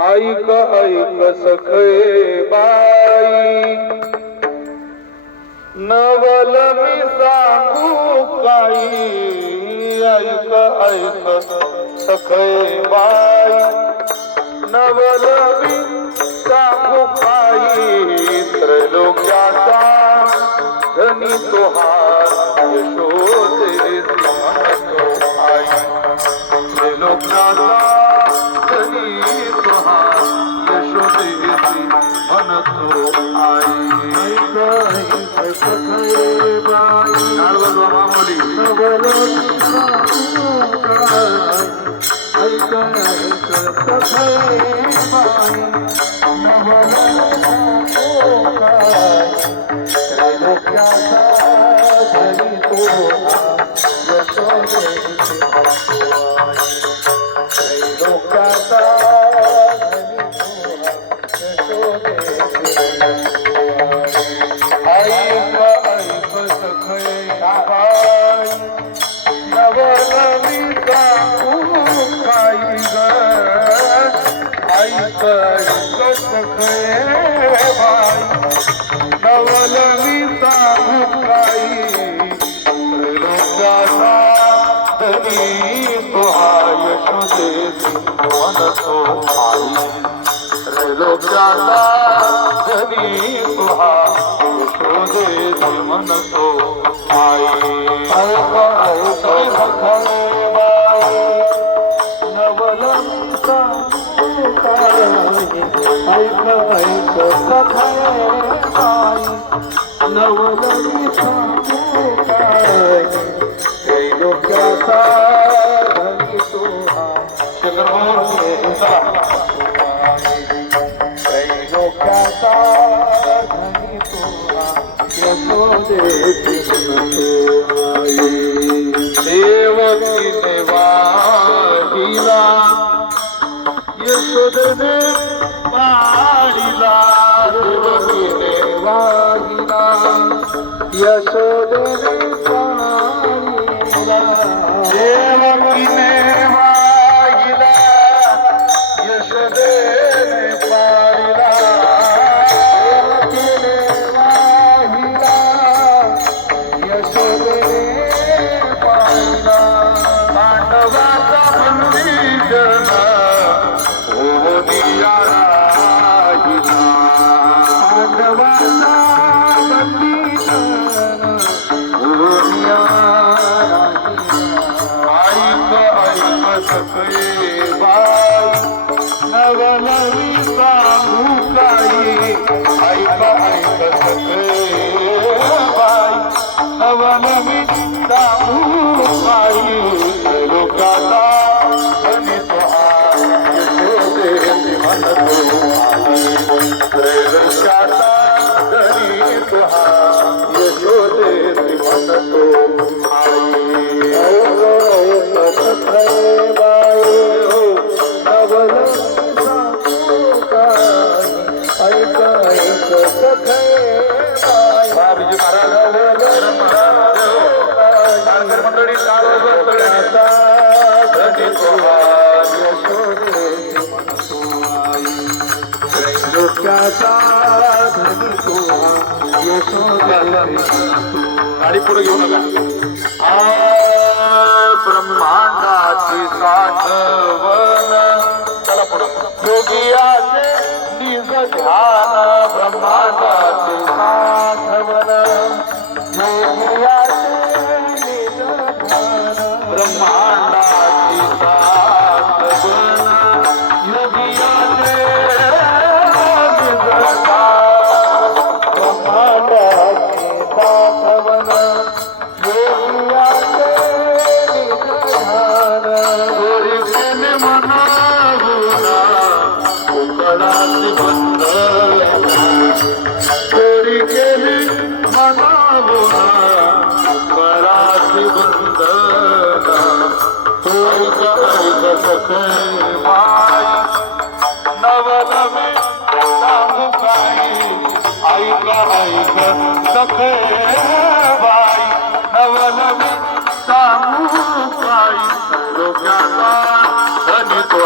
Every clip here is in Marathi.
ऐक ऐक सखे बाई, नवल मी सांगू काही. ऐक ऐक सखे बाई, नवल मी सांगू काही. त्रैलोक्याचा धनी तो हार यशोदेची म्हणतो आई. त्रैलोक्याचा धनी तो हार यशोदेची म्हणतो आई. ऐक ऐक सखे बाई, नवल ऐक ऐक सखे बाई, नवल त्रैलोक्याचा धनी तो यशोदेची म्हणतो आई. त्रैलोक्याचा ऐक ऐक सखे बाई, नवल मी सांगू काही ग. ऐक ऐक सखे बाई, नवल मी सांगू काही. त्रैलोक्याचा धनी तो यशोदेची म्हणतो आई. त्रैलोक्याचा धनी तो यशोदेची म्हणतो आई. ऐक ऐक सखे बाई, नवल मी सांगू काही. ऐक ऐक सखे बाई, नवल मी सांगू काही. त्रैलोक्याचा धनी तो त्रैलोक्याचा धनी तो यशोदेची म्हणतो आई. देवकीने वाहिला यशोदेने पाहिला. देवकीने वाहिला यशोदेने पाहिला. देवकीने वाहिला यशोदेने पाहिला. देवकीने वाहिला यशोदेने पाहिला. पांडवाचा बंदीजन होनिया राहिला. पांडवाचा बंदीजन होनिया राहिला. ऐक ऐक सखे बाई, नवल मी सांगू काही. ऐक ऐक सखे बाई, नवल मी सांगू काही. त्रैलोक्याचा धनी तो यशोदेची म्हणतो आई. त्रैलोक्याचा धनी तो यशोदेची म्हणतो आई. ऐक ऐक सखे बाई, नवल मी सांगू काही. ऐक ऐक सखे बाई, बाबूजी महाराज मंडळी त्रैलोक्याचा धनी तो यशोदेची म्हणतो आई. त्रैलोक्याचा धनी तो यशोदेची म्हणतो. गाडी पुढे घेऊ नका. ब्रह्मांडाची साठवण, चला पुढं. योगियाचे निज ध्यान. ब्रह्मांडाची साठवण, योगियाचे निज ध्यान. ब्रह्मांडाची साठवण, योगियाचे निज ध्यान. ब्रह्मांडाची साठवण, योगियाचे निज ध्यान. गोरीने म्हणावूना उकळाची बंधना. गोरी केली म्हणावूना उकळाची बंधना. ऐक ऐक सखे बाई, नवल मी सांगू काही. ऐक ऐक सखे बाई, नवल मी सांगू काही. त्रैलोक्याचा धनी तो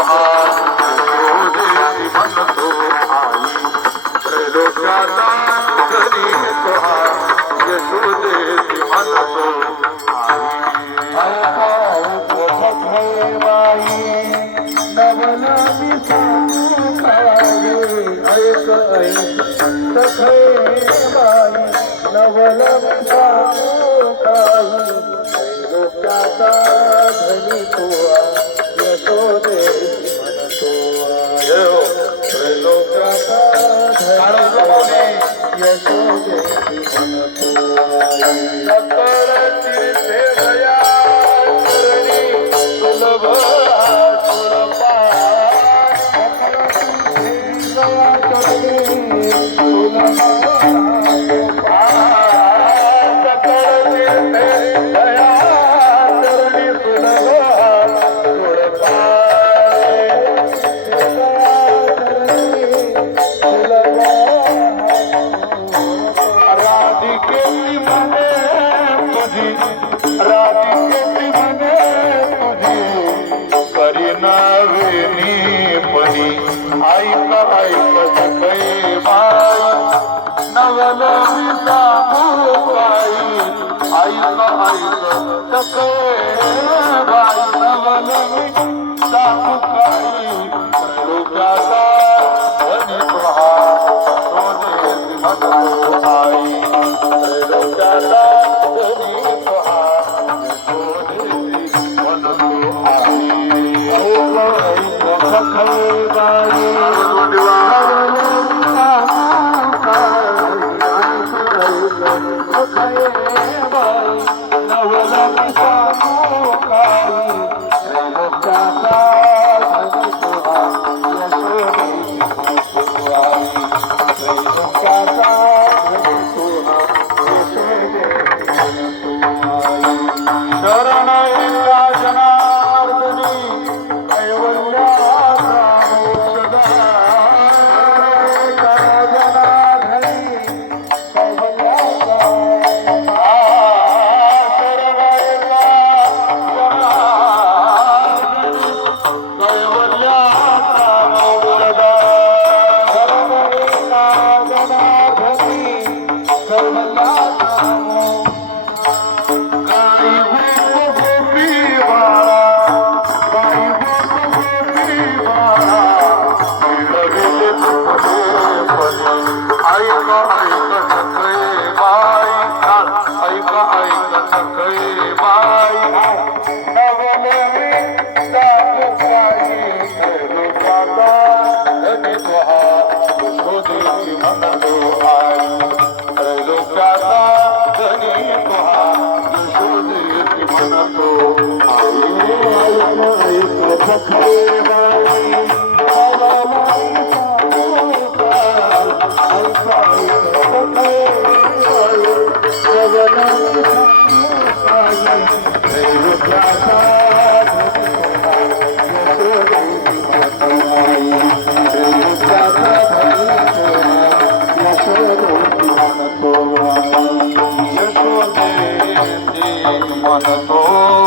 सखे बाई नवलम सांगू काही त्रैलोक्याचा धनी तुआ यशोदेवी म्हणतो त्रैलोक्याचा धनी यशोदेवी म्हणतो सकळ तीर्थे दया करणी सुलभ आसुरपा ऐक ऐक सखे बाई नवलमी सांगू काही ऐक ऐक सखे बाई नवलमी सांगू काही त्रैलोक्याचा धनी तुहा यशोदेवी म्हणतो आई त्रैलोक्याचा धनी तुहा यशोदेवी म्हणतो आई ऐक सखे बाई यशोदेवी म्हणतो